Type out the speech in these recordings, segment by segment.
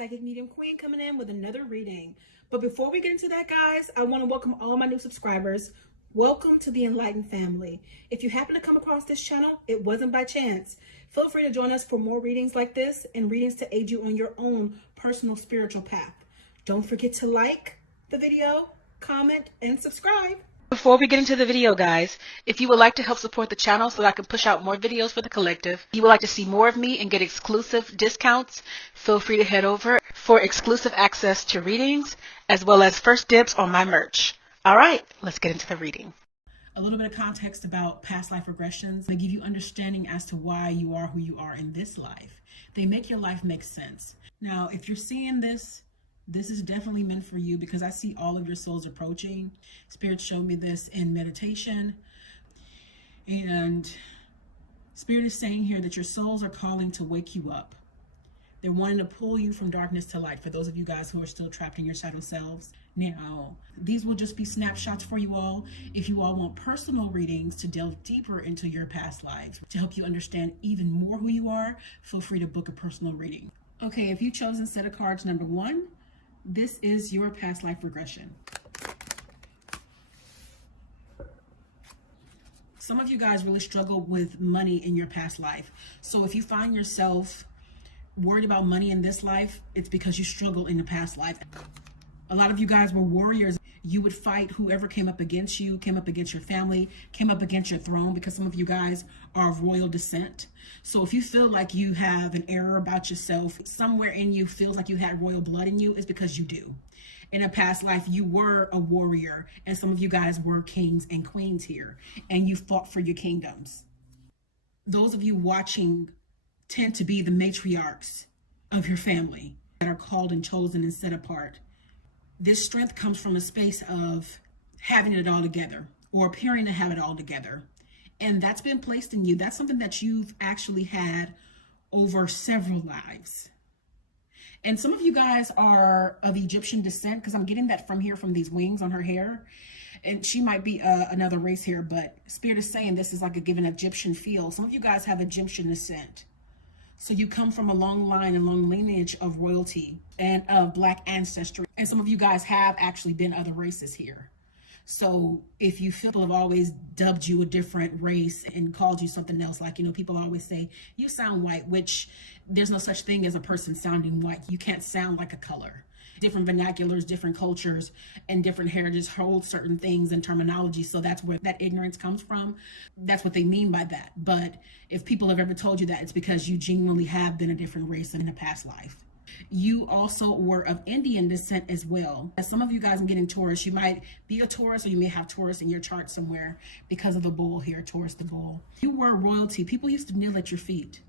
Psychic Medium Queen coming in with another reading. But before we get into that, guys, I want to welcome all my new subscribers. Welcome to the Enlightened family. If you happen to come across this channel, it wasn't by chance. Feel free to join us for more readings like this and readings to aid you on your own personal spiritual path. Don't forget to like the video, comment, and subscribe. Before we get into the video, guys, if you would like to help support the channel so that I can push out more videos for the collective, you would like to see more of me and get exclusive discounts, feel free to head over for exclusive access to readings, as well as first dibs on my merch. All right, let's get into the reading. A little bit of context about past life regressions. They give you understanding as to why you are who you are in this life. They make your life make sense. Now, if you're seeing this is definitely meant for you because I see all of your souls approaching. Spirit showed me this in meditation. And Spirit is saying here that your souls are calling to wake you up. They're wanting to pull you from darkness to light for those of you guys who are still trapped in your shadow selves. Now, these will just be snapshots for you all. If you all want personal readings to delve deeper into your past lives, to help you understand even more who you are, feel free to book a personal reading. Okay, if you've chosen set of cards number 1, this is your past life regression. Some of you guys really struggle with money in your past life. So if you find yourself worried about money in this life, it's because you struggle in the past life. A lot of you guys were warriors. You would fight whoever came up against you, came up against your family, came up against your throne, because some of you guys are of royal descent. So if you feel like you have an error about yourself, somewhere in you feels like you had royal blood in you, it's because you do. In a past life, you were a warrior, and some of you guys were kings and queens here, and you fought for your kingdoms. Those of you watching tend to be the matriarchs of your family that are called and chosen and set apart. This strength comes from a space of having it all together or appearing to have it all together. And that's been placed in you. That's something that you've actually had over several lives. And some of you guys are of Egyptian descent, because I'm getting that from here, from these wings on her hair. And she might be another race here, but Spirit is saying this is like a given Egyptian feel. Some of you guys have Egyptian descent. So you come from a long line and long lineage of royalty and of Black ancestry. And some of you guys have actually been other races here. So if you feel people have always dubbed you a different race and called you something else, like, people always say, you sound white, which there's no such thing as a person sounding white. You can't sound like a color. Different vernaculars, different cultures, and different heritages hold certain things and terminology. So that's where that ignorance comes from. That's what they mean by that. But if people have ever told you that, it's because you genuinely have been a different race in a past life. You also were of Indian descent as well. As some of you guys, I'm getting Taurus. You might be a Taurus, or you may have Taurus in your chart somewhere because of the bull here, Taurus the bull. You were royalty. People used to kneel at your feet.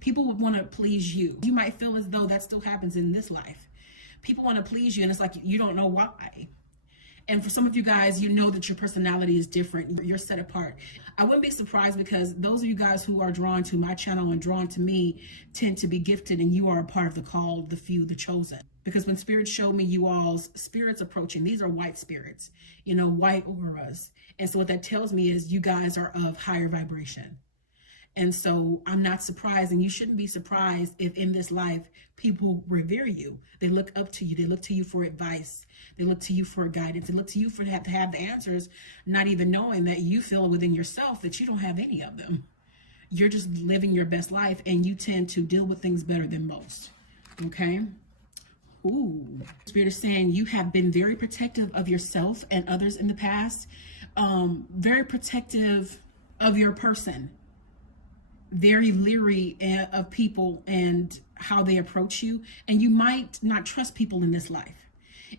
People would want to please you. You might feel as though that still happens in this life. People want to please you, and it's like you don't know why. And for some of you guys, you know that your personality is different. You're set apart. I wouldn't be surprised, because those of you guys who are drawn to my channel and drawn to me tend to be gifted, and you are a part of the called, the few, the chosen. Because when Spirit showed me you all's spirits approaching, these are white spirits, white auras. And so what that tells me is you guys are of higher vibration. And so I'm not surprised, and you shouldn't be surprised if in this life people revere you. They look up to you. They look to you for advice. They look to you for guidance. They look to you for to have the answers, not even knowing that you feel within yourself that you don't have any of them. You're just living your best life, and you tend to deal with things better than most. Okay? Ooh. Spirit is saying you have been very protective of yourself and others in the past. Very protective of your person. Very leery of people and how they approach you, and you might not trust people in this life.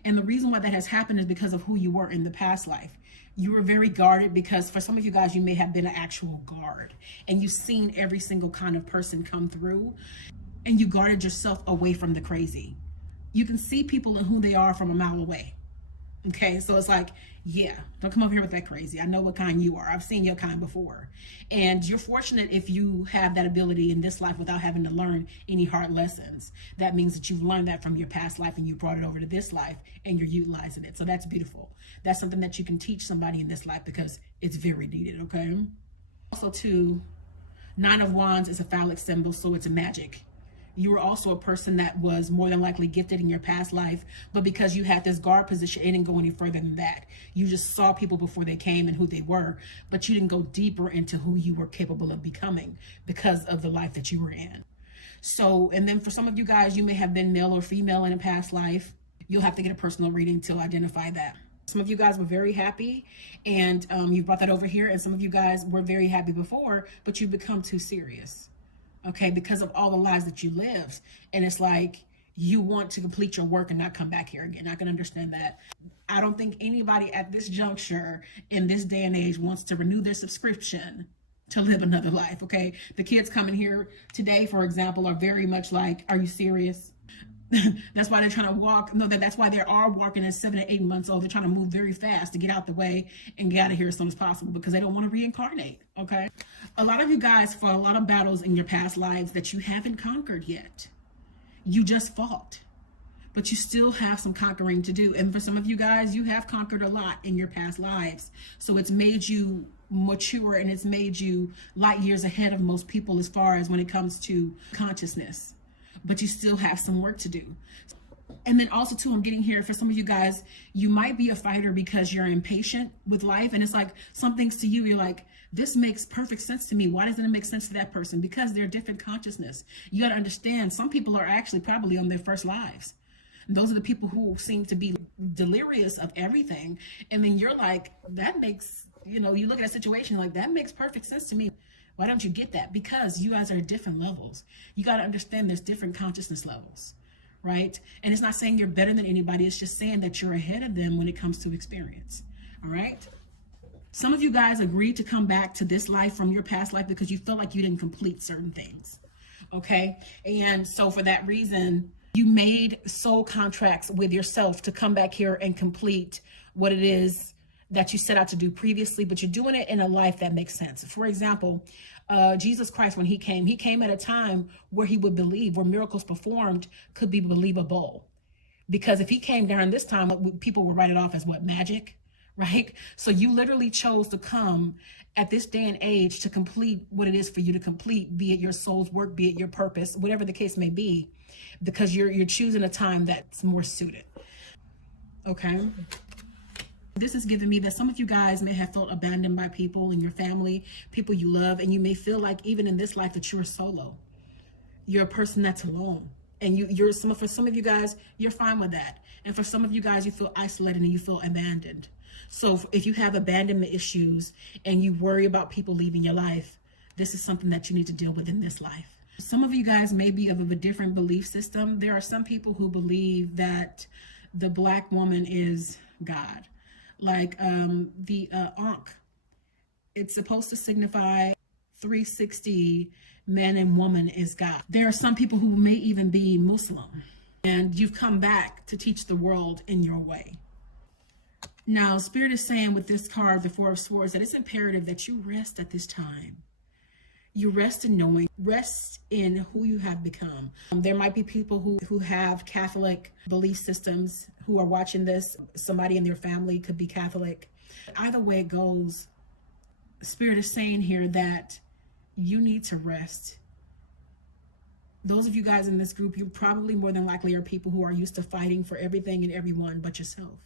And the reason why that has happened is because of who you were in the past life. You were very guarded, because for some of you guys, you may have been an actual guard, and you've seen every single kind of person come through, and you guarded yourself away from the crazy. You can see people and who they are from a mile away. Okay, so it's like, yeah, don't come over here with that crazy. I know what kind you are. I've seen your kind before. And you're fortunate if you have that ability in this life without having to learn any hard lessons. That means that you've learned that from your past life, and you brought it over to this life, and you're utilizing it. So that's beautiful. That's something that you can teach somebody in this life, because it's very needed, okay? Also, too, 9 of Wands is a phallic symbol, so it's a magic. You were also a person that was more than likely gifted in your past life, but because you had this guard position, it didn't go any further than that. You just saw people before they came and who they were, but you didn't go deeper into who you were capable of becoming because of the life that you were in. So, and then for some of you guys, you may have been male or female in a past life. You'll have to get a personal reading to identify that. Some of you guys were very happy, and you brought that over here, and some of you guys were very happy before, but you've become too serious. Okay, because of all the lives that you lived. And it's like you want to complete your work and not come back here again. I can understand that. I don't think anybody at this juncture in this day and age wants to renew their subscription to live another life. Okay, the kids coming here today, for example, are very much like, are you serious? That's why they're trying to walk. No, that's why they are walking at 7 and 8 months old. They're trying to move very fast to get out the way and get out of here as soon as possible because they don't want to reincarnate. Okay. A lot of you guys fought a lot of battles in your past lives that you haven't conquered yet. You just fought, but you still have some conquering to do. And for some of you guys, you have conquered a lot in your past lives. So it's made you mature and it's made you light years ahead of most people as far as when it comes to consciousness. But you still have some work to do. And then also too, I'm getting here for some of you guys, you might be a fighter because you're impatient with life. And it's like some things to you, you're like, this makes perfect sense to me. Why doesn't it make sense to that person? Because they're different consciousness. You got to understand, some people are actually probably on their first lives. And those are the people who seem to be delirious of everything. And then you're like, that makes, you look at a situation like that makes perfect sense to me. Why don't you get that? Because you guys are at different levels. You got to understand there's different consciousness levels, right? And it's not saying you're better than anybody. It's just saying that you're ahead of them when it comes to experience, all right? Some of you guys agreed to come back to this life from your past life because you felt like you didn't complete certain things, okay? And so for that reason, you made soul contracts with yourself to come back here and complete what it is that you set out to do previously, but you're doing it in a life that makes sense. For example, Jesus Christ, when he came at a time where he would believe, where miracles performed could be believable. Because if he came during this time, people would write it off as what, magic, right? So you literally chose to come at this day and age to complete what it is for you to complete, be it your soul's work, be it your purpose, whatever the case may be, because you're choosing a time that's more suited. Okay. This is giving me that some of you guys may have felt abandoned by people in your family, people you love, and you may feel like even in this life that you're solo. You're a person that's alone. And for some of you guys, you're fine with that. And for some of you guys, you feel isolated and you feel abandoned. So if you have abandonment issues and you worry about people leaving your life, this is something that you need to deal with in this life. Some of you guys may be of a different belief system. There are some people who believe that the Black woman is God. Like the Ankh, it's supposed to signify 360 man and woman is God. There are some people who may even be Muslim, and you've come back to teach the world in your way. Now, Spirit is saying with this card, the Four of Swords, that it's imperative that you rest at this time. You rest in knowing, rest in who you have become. There might be people who have Catholic belief systems who are watching this. Somebody in their family could be Catholic. Either way it goes, Spirit is saying here that you need to rest. Those of you guys in this group, you probably more than likely are people who are used to fighting for everything and everyone but yourself.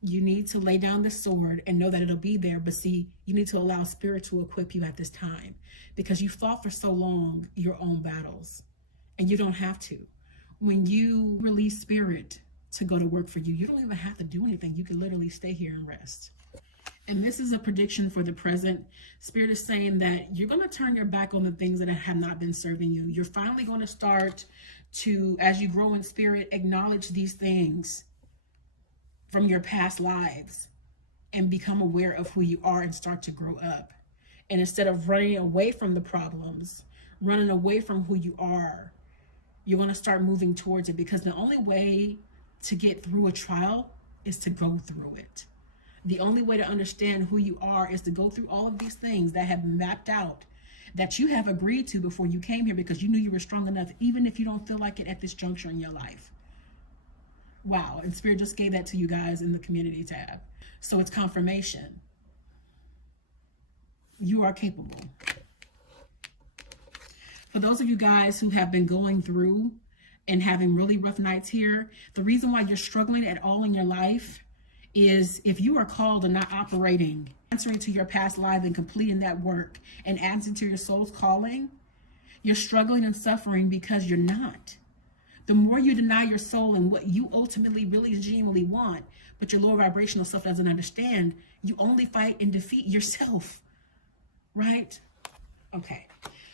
You need to lay down the sword and know that it'll be there. But see, you need to allow Spirit to equip you at this time because you fought for so long your own battles and you don't have to. When you release Spirit to go to work for you, you don't even have to do anything. You can literally stay here and rest. And this is a prediction for the present. Spirit is saying that you're going to turn your back on the things that have not been serving you. You're finally going to start to, as you grow in Spirit, acknowledge these things from your past lives and become aware of who you are and start to grow up. And instead of running away from the problems, running away from who you are, you're going to start moving towards it, because the only way to get through a trial is to go through it. The only way to understand who you are is to go through all of these things that have been mapped out, that you have agreed to before you came here, because you knew you were strong enough, even if you don't feel like it at this juncture in your life. Wow, and Spirit just gave that to you guys in the community tab. So it's confirmation. You are capable. For those of you guys who have been going through and having really rough nights here, the reason why you're struggling at all in your life is if you are called and not operating, answering to your past life and completing that work and answering to your soul's calling, you're struggling and suffering because you're not. The more you deny your soul and what you ultimately really genuinely want, but your lower vibrational self doesn't understand, you only fight and defeat yourself, right? Okay.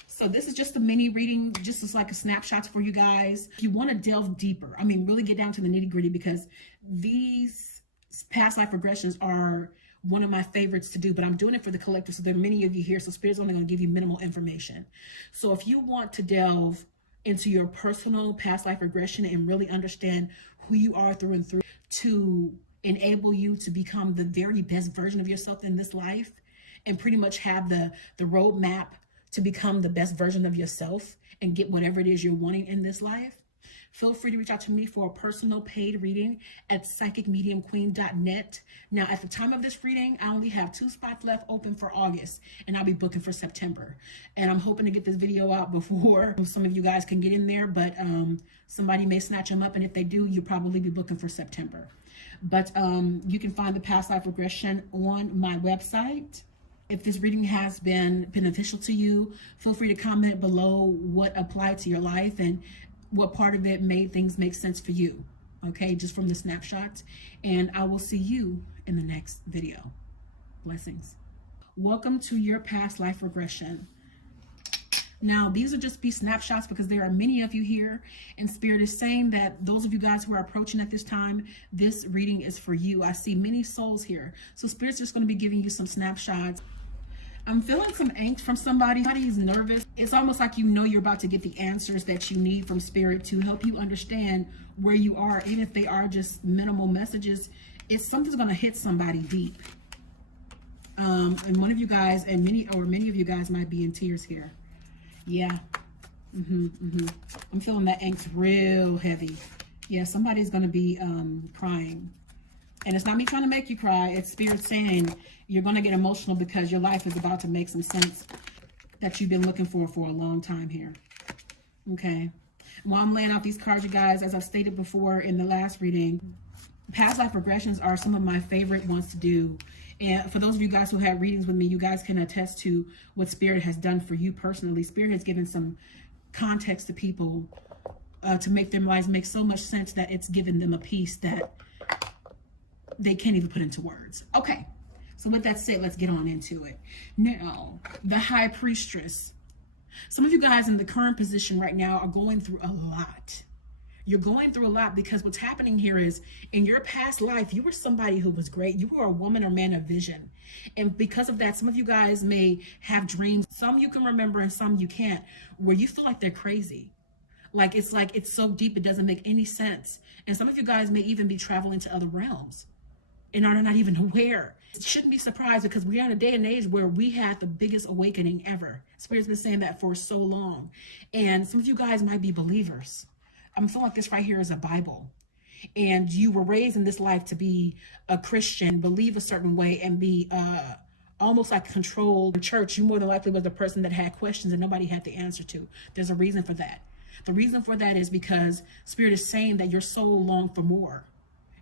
So this is just a mini reading, just as like a snapshot for you guys. If you want to delve deeper, I mean, really get down to the nitty gritty, because these past life regressions are one of my favorites to do, but I'm doing it for the collective. So there are many of you here. So Spirit's only going to give you minimal information. So if you want to delve into your personal past life regression and really understand who you are through and through to enable you to become the very best version of yourself in this life, and pretty much have the roadmap to become the best version of yourself and get whatever it is you're wanting in this life, feel free to reach out to me for a personal paid reading at psychicmediumqueen.net. Now, at the time of this reading, I only have 2 spots left open for August, and I'll be booking for September. And I'm hoping to get this video out before some of you guys can get in there, but somebody may snatch them up, and if they do, you'll probably be booking for September. But you can find the past life regression on my website. If this reading has been beneficial to you, feel free to comment below what applied to your life and what part of it made things make sense for you. Okay, just from the snapshots. And I will see you in the next video. Blessings. Welcome to your past life regression. Now, these will just be snapshots because there are many of you here, and Spirit is saying that those of you guys who are approaching at this time, this reading is for you. I see many souls here. So Spirit's just going to be giving you some snapshots. I'm feeling some angst from somebody. Somebody's nervous. It's almost like you know you're about to get the answers that you need from Spirit to help you understand where you are, even if they are just minimal messages. It's something's going to hit somebody deep. And one of you guys, and many of you guys might be in tears here. Yeah. I'm feeling that angst real heavy. Yeah, somebody's going to be crying. And it's not me trying to make you cry. It's Spirit saying you're going to get emotional because your life is about to make some sense that you've been looking for a long time here. Okay. While I'm laying out these cards, you guys, as I've stated before in the last reading, past life regressions are some of my favorite ones to do. And for those of you guys who had readings with me, you guys can attest to what Spirit has done for you personally. Spirit has given some context to people to make their lives make so much sense that it's given them a peace that they can't even put into words. Okay, so with that said, let's get on into it. Now, the High Priestess. Some of you guys in the current position right now are going through a lot. You're going through a lot because what's happening here is in your past life, you were somebody who was great. You were a woman or man of vision. And because of that, some of you guys may have dreams. Some you can remember and some you can't, where you feel like they're crazy. Like it's so deep, it doesn't make any sense. And some of you guys may even be traveling to other realms and are not even aware. It shouldn't be surprised because we are in a day and age where we had the biggest awakening ever. Spirit's been saying that for so long. And some of you guys might be believers. I'm feeling like this right here is a Bible. And you were raised in this life to be a Christian, believe a certain way, and be almost like controlled. The church, you more than likely was the person that had questions and nobody had the answer to. There's a reason for that. The reason for that is because Spirit is saying that your soul longed for more.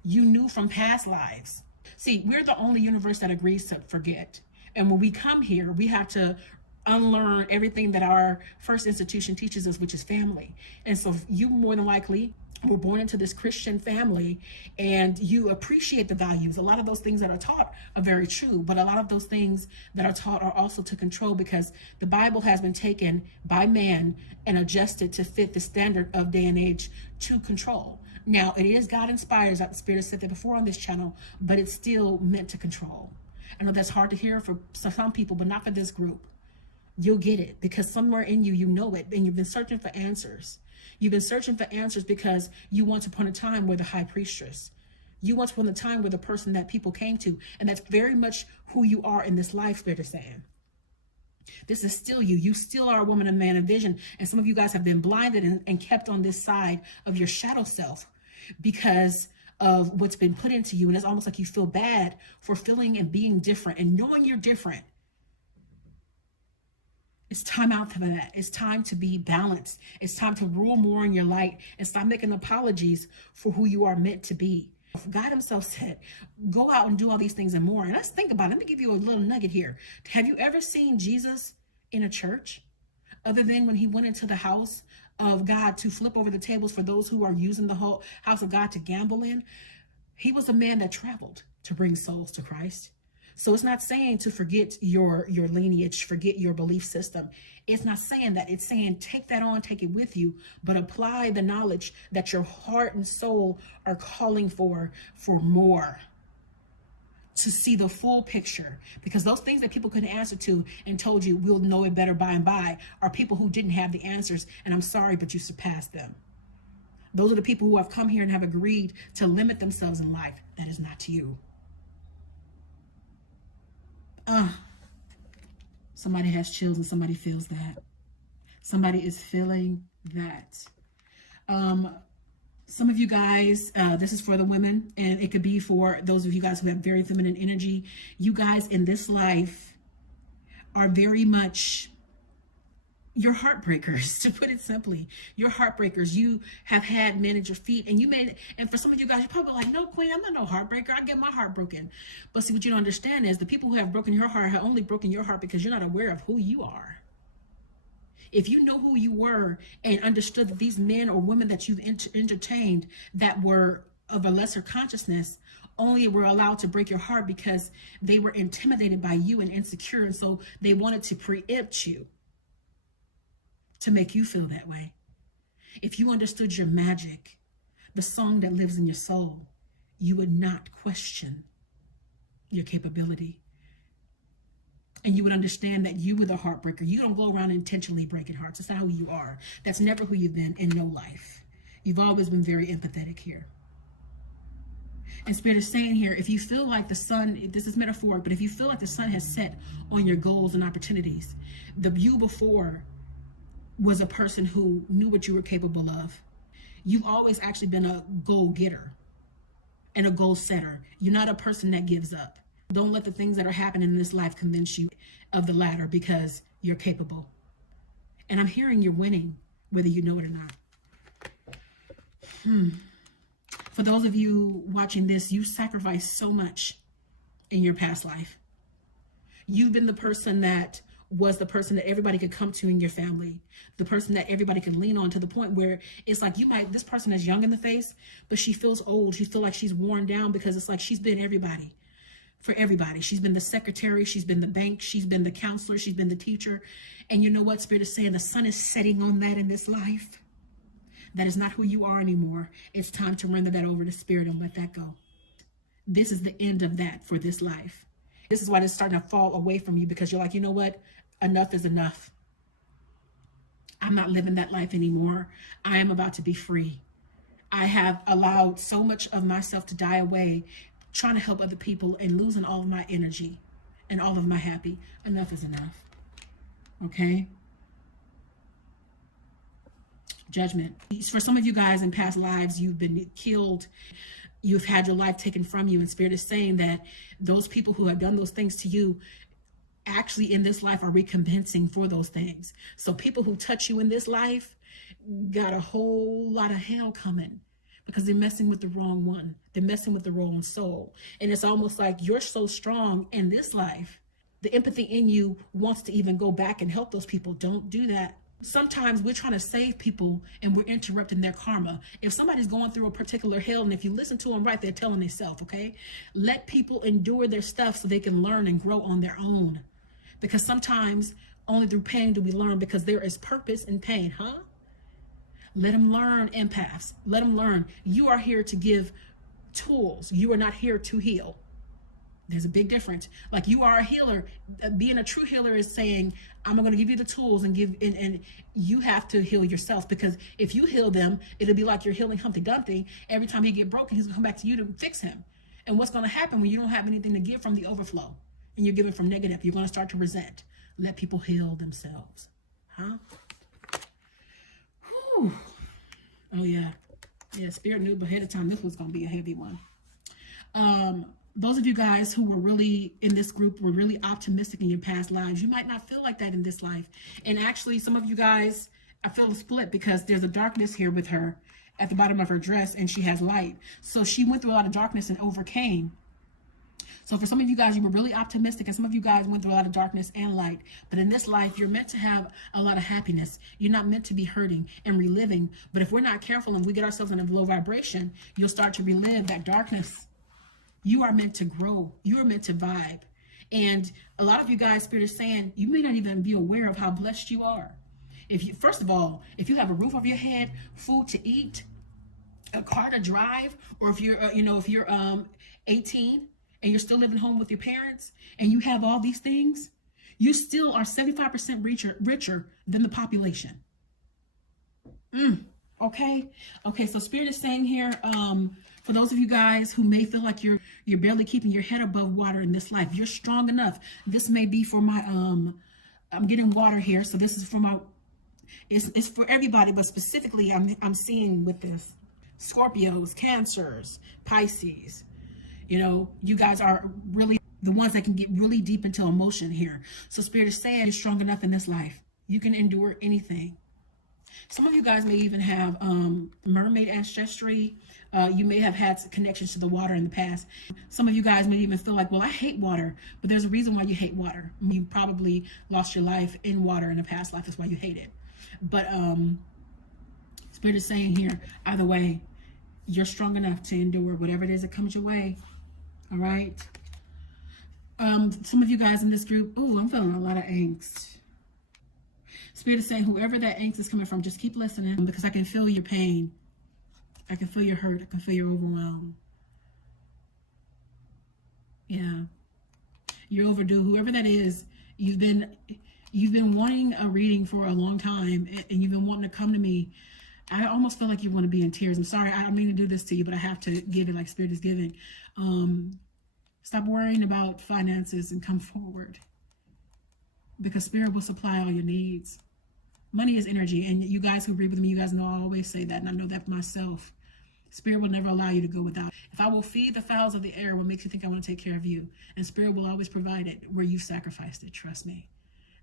You knew from past lives. See, we're the only universe that agrees to forget. And when we come here, we have to unlearn everything that our first institution teaches us, which is family. And so you more than likely were born into this Christian family and you appreciate the values. A lot of those things that are taught are very true, but a lot of those things that are taught are also to control because the Bible has been taken by man and adjusted to fit the standard of day and age to control. Now, it is God inspired, as the Spirit has said that before on this channel, but it's still meant to control. I know that's hard to hear for some people, but not for this group. You'll get it because somewhere in you, you know it, and you've been searching for answers. You've been searching for answers because you once upon a time were the High Priestess. You once upon a time were the person that people came to, and that's very much who you are in this life, Spirit is saying. This is still you. You still are a woman and man of vision, and some of you guys have been blinded and kept on this side of your shadow self because of what's been put into you, and it's almost like you feel bad for feeling and being different and knowing you're different. It's time out for that. It's time to be balanced. It's time to rule more in your light and stop making apologies for who you are meant to be. God himself said, go out and do all these things and more. And let's think about it. Let me give you a little nugget here. Have you ever seen Jesus in a church other than when he went into the house of God to flip over the tables for those who are using the whole house of God to gamble in? He was a man that traveled to bring souls to Christ. So it's not saying to forget your lineage, forget your belief system. It's not saying that. It's saying take that on, take it with you, but apply the knowledge that your heart and soul are calling for more, to see the full picture. Because those things that people couldn't answer to and told you we'll know it better by and by are people who didn't have the answers. And I'm sorry, but you surpassed them. Those are the people who have come here and have agreed to limit themselves in life. That is not you. Somebody has chills and somebody feels that. Somebody is feeling that. Some of you guys, this is for the women, and it could be for those of you guys who have very feminine energy. You guys in this life are very much, you're heartbreakers, to put it simply. You're heartbreakers. You have had men at your feet, and you made it. And for some of you guys, you're probably like, no, Queen, I'm not no heartbreaker. I get my heart broken. But see, what you don't understand is the people who have broken your heart have only broken your heart because you're not aware of who you are. If you know who you were and understood that these men or women that you've entertained that were of a lesser consciousness only were allowed to break your heart because they were intimidated by you and insecure, and so they wanted to preempt you to make you feel that way. If you understood your magic, the song that lives in your soul, you would not question your capability. And you would understand that you were the heartbreaker. You don't go around intentionally breaking hearts. That's not who you are. That's never who you've been in no life. You've always been very empathetic here. And Spirit is saying here, if you feel like the sun, this is metaphoric, but if you feel like the sun has set on your goals and opportunities, the you before was a person who knew what you were capable of. You've always actually been a goal getter and a goal setter. You're not a person that gives up. Don't let the things that are happening in this life convince you of the latter, because you're capable. And I'm hearing you're winning, whether you know it or not. For those of you watching this, you sacrificed so much in your past life. You've been the person that was the person that everybody could come to in your family, the person that everybody could lean on, to the point where it's like this person is young in the face, but she feels old. She feels like she's worn down because it's like she's been everybody. For everybody. She's been the secretary, she's been the bank, she's been the counselor, she's been the teacher. And you know what Spirit is saying? The sun is setting on that in this life. That is not who you are anymore. It's time to render that over to Spirit and let that go. This is the end of that for this life. This is why it's starting to fall away from you, because you're like, you know what? Enough is enough. I'm not living that life anymore. I am about to be free. I have allowed so much of myself to die away trying to help other people and losing all of my energy and all of my happy. Enough is enough. Okay? Judgment. For some of you guys in past lives, you've been killed. You've had your life taken from you. And Spirit is saying that those people who have done those things to you actually in this life are recompensing for those things. So people who touch you in this life got a whole lot of hell coming, because they're messing with the wrong one. They're messing with the wrong soul. And it's almost like you're so strong in this life, the empathy in you wants to even go back and help those people. Don't do that. Sometimes we're trying to save people and we're interrupting their karma. If somebody's going through a particular hell, and if you listen to them right, they're telling themselves, okay? Let people endure their stuff so they can learn and grow on their own. Because sometimes only through pain do we learn, because there is purpose in pain, huh? Let them learn, empaths. Let them learn. You are here to give tools. You are not here to heal. There's a big difference. Like, you are a healer. Being a true healer is saying, I'm going to give you the tools and you have to heal yourself. Because if you heal them, it'll be like you're healing Humpty Dumpty. Every time he get broken, he's going to come back to you to fix him. And what's going to happen when you don't have anything to give from the overflow and you're giving from negative? You're going to start to resent. Let people heal themselves. Huh? Whew. Oh yeah. Yeah, Spirit knew ahead of time this was going to be a heavy one. those of you guys who were really in this group were really optimistic in your past lives. You might not feel like that in this life. And actually, some of you guys, I feel a split because there's a darkness here with her at the bottom of her dress, and she has light. So she went through a lot of darkness and overcame. So for some of you guys, you were really optimistic, and some of you guys went through a lot of darkness and light. But in this life, you're meant to have a lot of happiness. You're not meant to be hurting and reliving. But if we're not careful and we get ourselves in a low vibration, you'll start to relive that darkness. You are meant to grow. You are meant to vibe. And a lot of you guys, Spirit is saying, you may not even be aware of how blessed you are. If you, first of all, if you have a roof over your head, food to eat, a car to drive, or if you're, if you're 18 and you're still living home with your parents and you have all these things, you still are 75% richer than the population. Okay. So Spirit is saying here, for those of you guys who may feel like you're barely keeping your head above water in this life, you're strong enough. This may be for my, I'm getting water here. So this is for my, it's for everybody, but specifically I'm seeing with this, Scorpios, Cancers, Pisces, you guys are really the ones that can get really deep into emotion here. So Spirit is saying you're strong enough in this life. You can endure anything. Some of you guys may even have mermaid ancestry. You may have had connections to the water in the past. Some of you guys may even feel like, well, I hate water, but there's a reason why you hate water. You probably lost your life in water in a past life. That's why you hate it. But Spirit is saying here, either way, you're strong enough to endure whatever it is that comes your way. All right. Some of you guys in this group, I'm feeling a lot of angst. Spirit is saying whoever that angst is coming from, just keep listening, because I can feel your pain. I can feel your hurt. I can feel your overwhelm. Yeah. You're overdue. Whoever that is, you've been wanting a reading for a long time, and you've been wanting to come to me. I almost feel like you want to be in tears. I'm sorry. I don't mean to do this to you, but I have to give it like Spirit is giving. Stop worrying about finances and come forward, because Spirit will supply all your needs. Money is energy, and you guys who read with me, you guys know I always say that, and I know that for myself. Spirit will never allow you to go without. If I will feed the fowls of the air, what makes you think I want to take care of you? And Spirit will always provide it where you've sacrificed it. Trust me.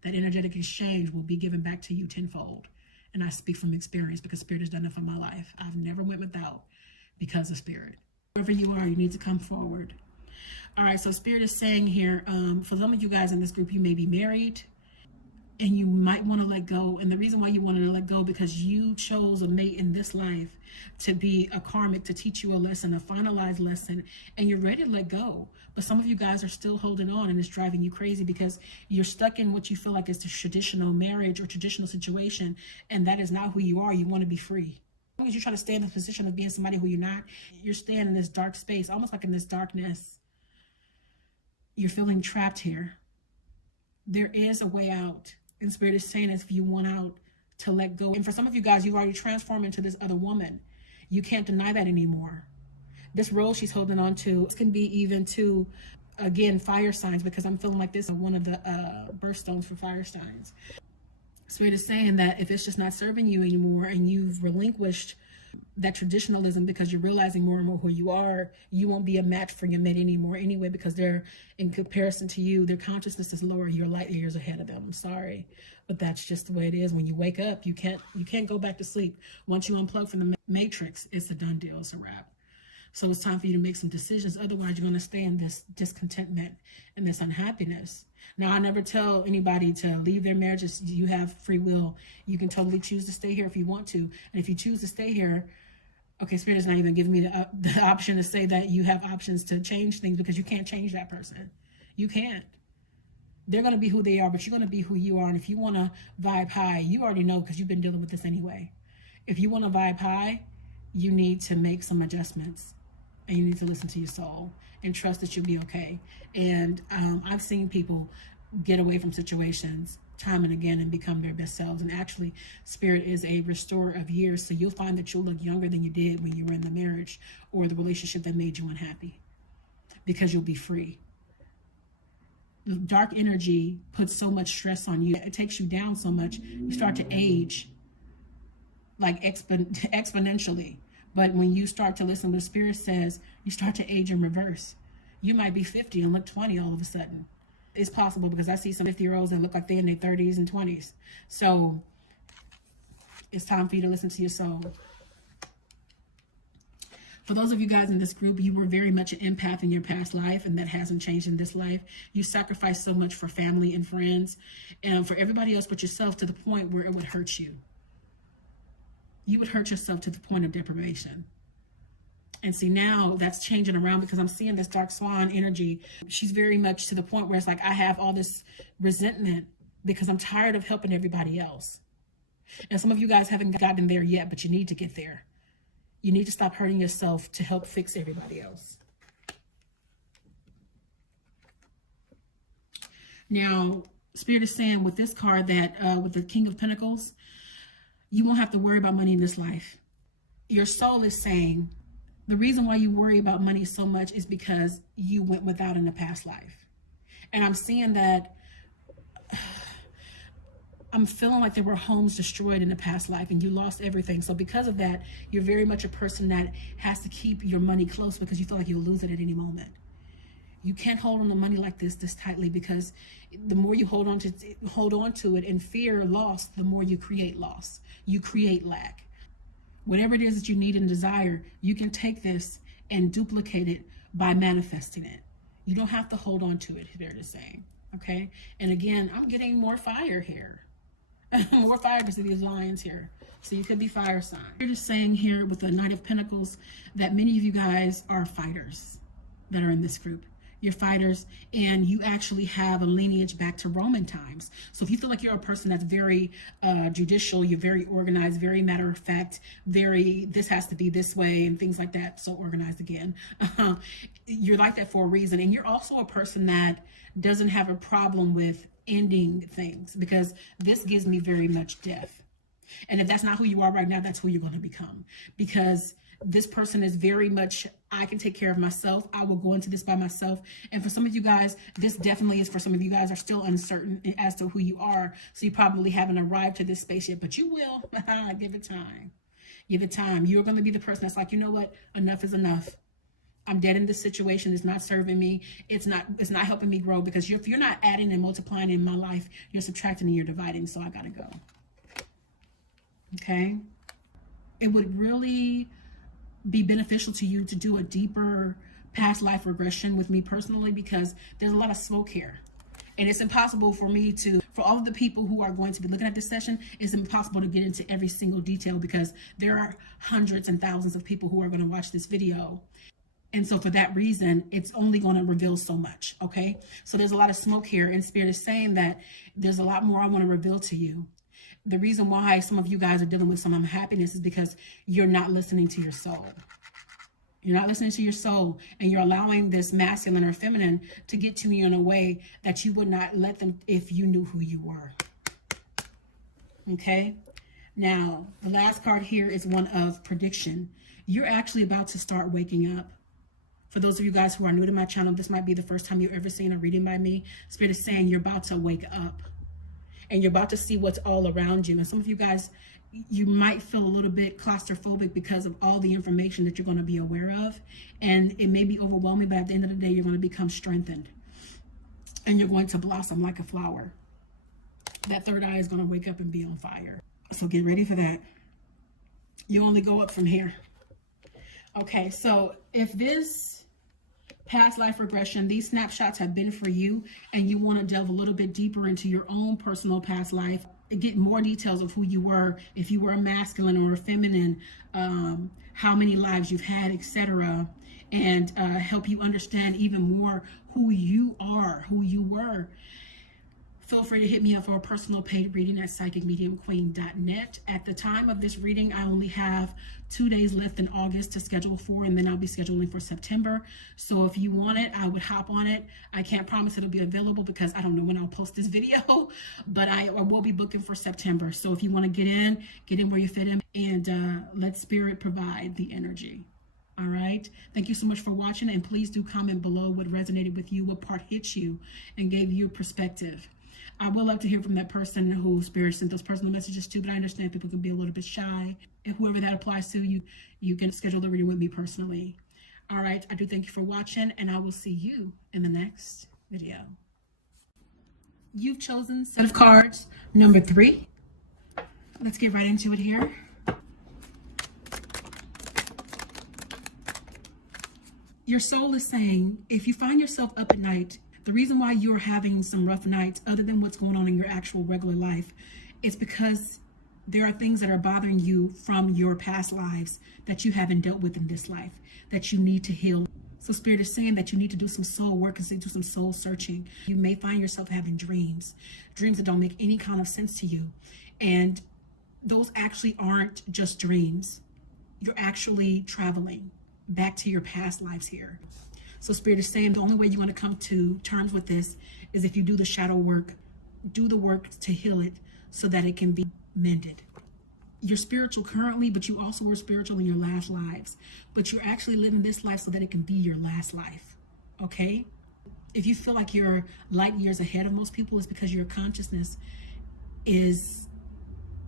That energetic exchange will be given back to you tenfold. And I speak from experience, because Spirit has done it for my life. I've never went without because of Spirit. Wherever you are, you need to come forward. All right, so Spirit is saying here, for some of you guys in this group, you may be married and you might want to let go. And the reason why you wanted to let go, because you chose a mate in this life to be a karmic, to teach you a lesson, a finalized lesson, and you're ready to let go. But some of you guys are still holding on, and it's driving you crazy because you're stuck in what you feel like is the traditional marriage or traditional situation, and that is not who you are. You want to be free. As long as you try to stay in the position of being somebody who you're not, you're staying in this dark space, almost like in this darkness. You're feeling trapped here. There is a way out. And Spirit is saying, if you want out, to let go. And for some of you guys, you've already transformed into this other woman. You can't deny that anymore. This role she's holding on to, this can be even to, again, fire signs, because I'm feeling like this is one of the birthstones for fire signs. Spirit is saying that if it's just not serving you anymore and you've relinquished that traditionalism because you're realizing more and more who you are, you won't be a match for your mate anymore anyway, because they're, in comparison to you, their consciousness is lower. You're light years ahead of them. I'm sorry, but that's just the way it is. When you wake up, you can't go back to sleep. Once you unplug from the matrix, it's a done deal. It's a wrap. So it's time for you to make some decisions. Otherwise, you're going to stay in this discontentment and this unhappiness. Now, I never tell anybody to leave their marriages. You have free will. You can totally choose to stay here if you want to. And if you choose to stay here, okay, Spirit is not even giving me the option to say that you have options to change things, because you can't change that person. You can't. They're going to be who they are, but you're going to be who you are. And if you want to vibe high, you already know, because you've been dealing with this anyway. If you want to vibe high, you need to make some adjustments. And you need to listen to your soul and trust that you'll be okay. And I've seen people get away from situations time and again and become their best selves. And actually, Spirit is a restorer of years. So you'll find that you'll look younger than you did when you were in the marriage or the relationship that made you unhappy, because you'll be free. The dark energy puts so much stress on you. It takes you down so much. You start to age like exponentially. But when you start to listen to what Spirit says, you start to age in reverse. You might be 50 and look 20 all of a sudden. It's possible because I see some 50-year-olds that look like they're in their 30s and 20s. So it's time for you to listen to your soul. For those of you guys in this group, you were very much an empath in your past life, and that hasn't changed in this life. You sacrificed so much for family and friends, and for everybody else but yourself, to the point where it would hurt you. You would hurt yourself to the point of deprivation. And see, now that's changing around because I'm seeing this dark swan energy. She's very much to the point where it's like, I have all this resentment because I'm tired of helping everybody else. And some of you guys haven't gotten there yet, but you need to get there. You need to stop hurting yourself to help fix everybody else. Now, Spirit is saying with this card that with the King of Pentacles, you won't have to worry about money in this life. Your soul is saying the reason why you worry about money so much is because you went without in the past life. And I'm seeing that I'm feeling like there were homes destroyed in the past life and you lost everything. So because of that, you're very much a person that has to keep your money close because you feel like you'll lose it at any moment. You can't hold on to money like this tightly, because the more you hold on to it in fear, loss, the more you create loss. You create lack. Whatever it is that you need and desire, you can take this and duplicate it by manifesting it. You don't have to hold on to it, Spirit is saying. Okay? And again, I'm getting more fire here. More fire because of these lions here. So you could be fire sign. You're just saying here with the Knight of Pentacles that many of you guys are fighters that are in this group. You're fighters, and you actually have a lineage back to Roman times. So if you feel like you're a person that's very judicial, you're very organized, very matter of fact, very this has to be this way and things like that, so organized again. You're like that for a reason. And you're also a person that doesn't have a problem with ending things, because this gives me very much death. And if that's not who you are right now, that's who you're going to become, because this person is very much, I can take care of myself. I will go into this by myself. And for some of you guys, this definitely is for some of you guys are still uncertain as to who you are. So you probably haven't arrived to this space yet, but you will. Give it time. Give it time. You're going to be the person that's like, you know what? Enough is enough. I'm dead in this situation. It's not serving me. It's not helping me grow, because if you're not adding and multiplying in my life, you're subtracting and you're dividing. So I got to go. Okay. It would really be beneficial to you to do a deeper past life regression with me personally, because there's a lot of smoke here. And it's impossible for me to, for all of the people who are going to be looking at this session, it's impossible to get into every single detail, because there are hundreds and thousands of people who are going to watch this video. And so for that reason, it's only going to reveal so much, okay? So there's a lot of smoke here, and Spirit is saying that there's a lot more I want to reveal to you. The reason why some of you guys are dealing with some unhappiness is because you're not listening to your soul. You're not listening to your soul, and you're allowing this masculine or feminine to get to you in a way that you would not let them if you knew who you were. Okay? Now, the last card here is one of prediction. You're actually about to start waking up. For those of you guys who are new to my channel, this might be the first time you've ever seen a reading by me. Spirit is saying you're about to wake up, and you're about to see what's all around you. And some of you guys, you might feel a little bit claustrophobic because of all the information that you're going to be aware of. And it may be overwhelming, but at the end of the day, you're going to become strengthened. And you're going to blossom like a flower. That third eye is going to wake up and be on fire. So get ready for that. You only go up from here. Okay, so if this past life regression, these snapshots have been for you, and you want to delve a little bit deeper into your own personal past life, get more details of who you were, if you were a masculine or a feminine, how many lives you've had, etc., and help you understand even more who you are, who you were, feel free to hit me up for a personal paid reading at psychicmediumqueen.net. At the time of this reading, I only have 2 days left in August to schedule for, and then I'll be scheduling for September. So if you want it, I would hop on it. I can't promise it'll be available because I don't know when I'll post this video, but I will be booking for September. So if you want to get in where you fit in, and let Spirit provide the energy. All right. Thank you so much for watching, and please do comment below what resonated with you, what part hit you and gave you a perspective. I would love to hear from that person who Spirit sent those personal messages to, but I understand people can be a little bit shy. And whoever that applies to, you can schedule the reading with me personally. All right, I do thank you for watching, and I will see you in the next video. You've chosen set of cards number 3. Let's get right into it here. Your soul is saying, if you find yourself up at night, the reason why you're having some rough nights, other than what's going on in your actual regular life, is because there are things that are bothering you from your past lives that you haven't dealt with in this life, that you need to heal. So Spirit is saying that you need to do some soul work and do some soul searching. You may find yourself having dreams that don't make any kind of sense to you. And those actually aren't just dreams. You're actually traveling back to your past lives here. So Spirit is saying the only way you're going to come to terms with this is if you do the shadow work, do the work to heal it so that it can be mended. You're spiritual currently, but you also were spiritual in your last lives. But you're actually living this life so that it can be your last life. Okay? If you feel like you're light years ahead of most people, it's because your consciousness is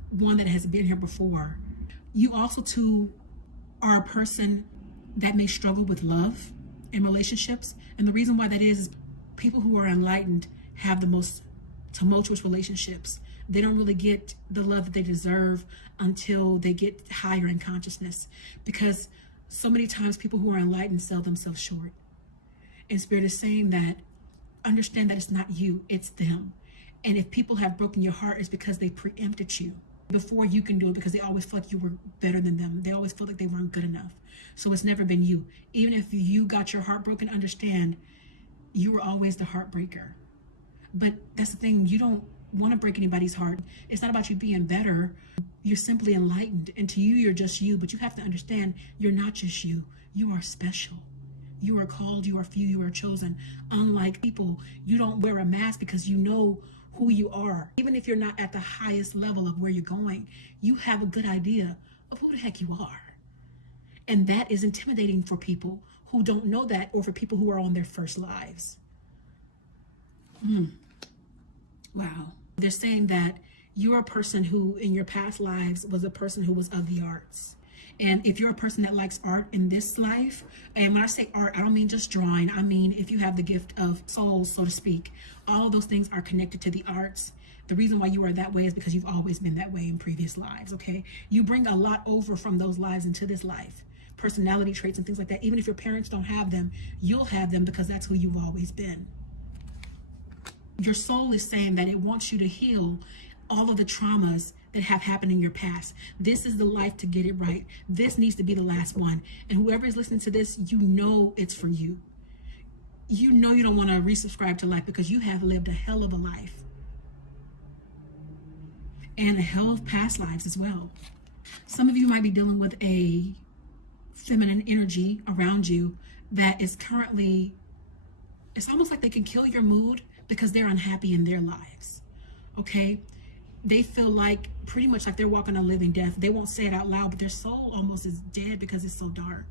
one that has been here before. You also too are a person that may struggle with love in relationships. And the reason why that is people who are enlightened have the most tumultuous relationships. They don't really get the love that they deserve until they get higher in consciousness, because so many times people who are enlightened sell themselves short. And Spirit is saying that understand that it's not you, it's them. And if people have broken your heart, it's because they preempted you before you can do it, because they always felt like you were better than them. They always felt like they weren't good enough. So it's never been you. Even if you got your heart broken, understand you were always the heartbreaker. But that's the thing, you don't want to break anybody's heart. It's not about you being better. You're simply enlightened, and to you, you're just you. But you have to understand, you're not just you. You are special. You are called, you are few, you are chosen. Unlike people, you don't wear a mask because you know who you are. Even if you're not at the highest level of where you're going, you have a good idea of who the heck you are. And that is intimidating for people who don't know that, or for people who are on their first lives. Wow. They're saying that you're a person who in your past lives was a person who was of the arts. And if you're a person that likes art in this life, and when I say art, I don't mean just drawing. I mean, if you have the gift of soul, so to speak, all of those things are connected to the arts. The reason why you are that way is because you've always been that way in previous lives, okay? You bring a lot over from those lives into this life. Personality traits and things like that. Even if your parents don't have them, you'll have them because that's who you've always been. Your soul is saying that it wants you to heal all of the traumas that have happened in your past. This is the life to get it right. This needs to be the last one. And whoever is listening to this, you know it's for you. You know you don't want to resubscribe to life because you have lived a hell of a life. And a hell of past lives as well. Some of you might be dealing with a feminine energy around you that is currently, it's almost like they can kill your mood because they're unhappy in their lives. Okay? They feel like pretty much like they're walking a living death. They won't say it out loud, but their soul almost is dead because it's so dark.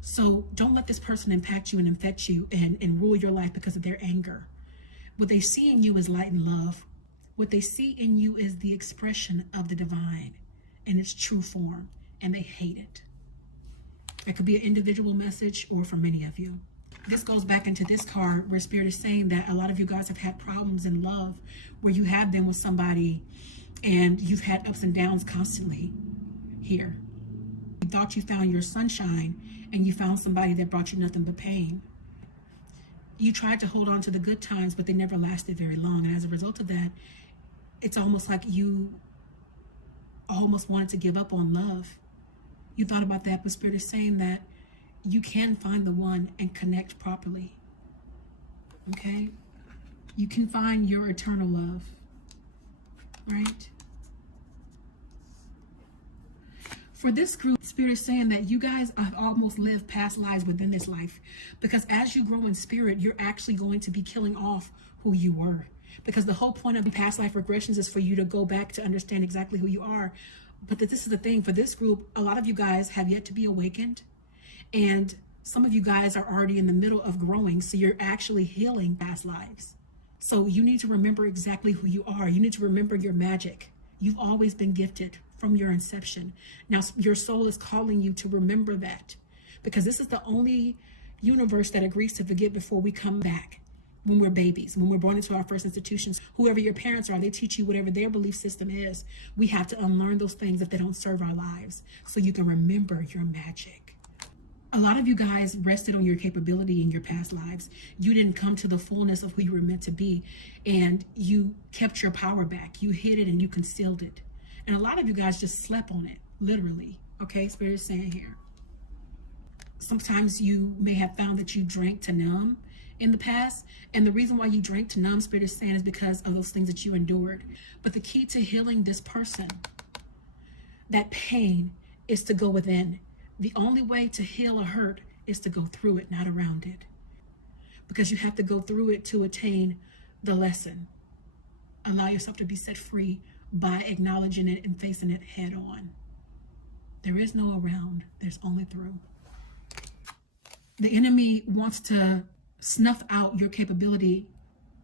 So don't let this person impact you and infect you and rule your life because of their anger. What they see in you is light and love. What they see in you is the expression of the divine in its true form, and they hate it. That could be an individual message or for many of you. This goes back into this card where Spirit is saying that a lot of you guys have had problems in love where you have been with somebody and you've had ups and downs constantly here. You thought you found your sunshine and you found somebody that brought you nothing but pain. You tried to hold on to the good times, but they never lasted very long. And as a result of that, it's almost like you almost wanted to give up on love. You thought about that, but Spirit is saying that you can find the one and connect properly. Okay? You can find your eternal love. Right? For this group, Spirit is saying that you guys have almost lived past lives within this life. Because as you grow in spirit, you're actually going to be killing off who you were. Because the whole point of past life regressions is for you to go back to understand exactly who you are. But this is the thing, for this group, a lot of you guys have yet to be awakened. And some of you guys are already in the middle of growing, so you're actually healing past lives. So you need to remember exactly who you are. You need to remember your magic. You've always been gifted from your inception. Now your soul is calling you to remember that, because this is the only universe that agrees to forget before we come back. When we're babies, when we're born into our first institutions, whoever your parents are, they teach you whatever their belief system is. We have to unlearn those things if they don't serve our lives, so you can remember your magic. A lot of you guys rested on your capability in your past lives. You didn't come to the fullness of who you were meant to be, and you kept your power back. You hid it and you concealed it. And a lot of you guys just slept on it, literally. Okay, Spirit is saying here. Sometimes you may have found that you drank to numb in the past, and the reason why you drank to numb, Spirit is saying, is because of those things that you endured. But the key to healing this person, that pain, is to go within. The only way to heal a hurt is to go through it, not around it, because you have to go through it to attain the lesson. Allow yourself to be set free by acknowledging it and facing it head on. There is no around, there's only through. The enemy wants to snuff out your capability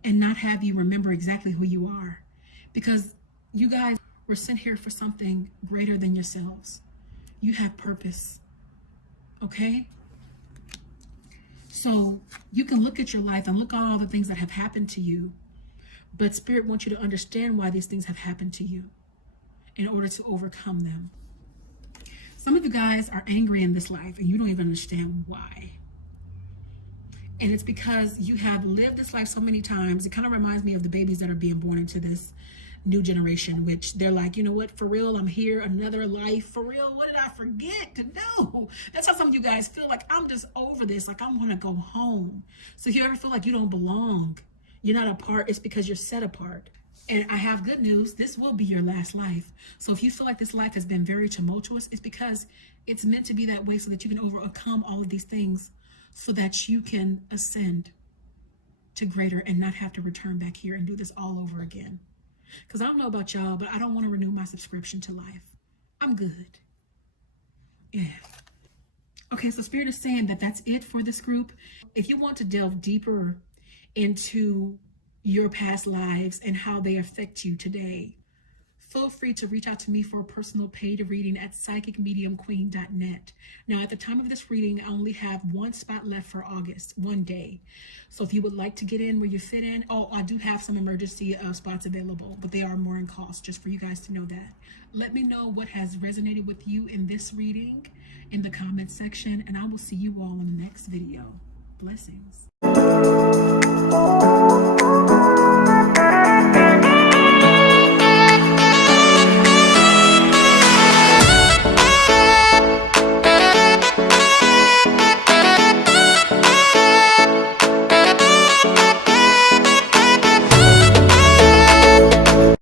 and not have you remember exactly who you are, because you guys were sent here for something greater than yourselves. You have purpose, okay? So you can look at your life and look at all the things that have happened to you, but Spirit wants you to understand why these things have happened to you in order to overcome them. Some of you guys are angry in this life and you don't even understand why. And it's because you have lived this life so many times. It kind of reminds me of the babies that are being born into this new generation, which they're like, you know what, for real, I'm here, another life, for real, what did I forget to do? That's how some of you guys feel, like, I'm just over this, like, I want to go home. So if you ever feel like you don't belong, you're not a part, it's because you're set apart. And I have good news, this will be your last life. So if you feel like this life has been very tumultuous, it's because it's meant to be that way, so that you can overcome all of these things, so that you can ascend to greater and not have to return back here and do this all over again. Because I don't know about y'all, but I don't want to renew my subscription to life. I'm good. Yeah. Okay, so Spirit is saying that that's it for this group. If you want to delve deeper into your past lives and how they affect you today, feel free to reach out to me for a personal paid reading at psychicmediumqueen.net. Now, at the time of this reading, I only have one spot left for August, one day. So if you would like to get in where you fit in, I do have some emergency spots available, but they are more in cost, just for you guys to know that. Let me know what has resonated with you in this reading in the comments section, and I will see you all in the next video. Blessings.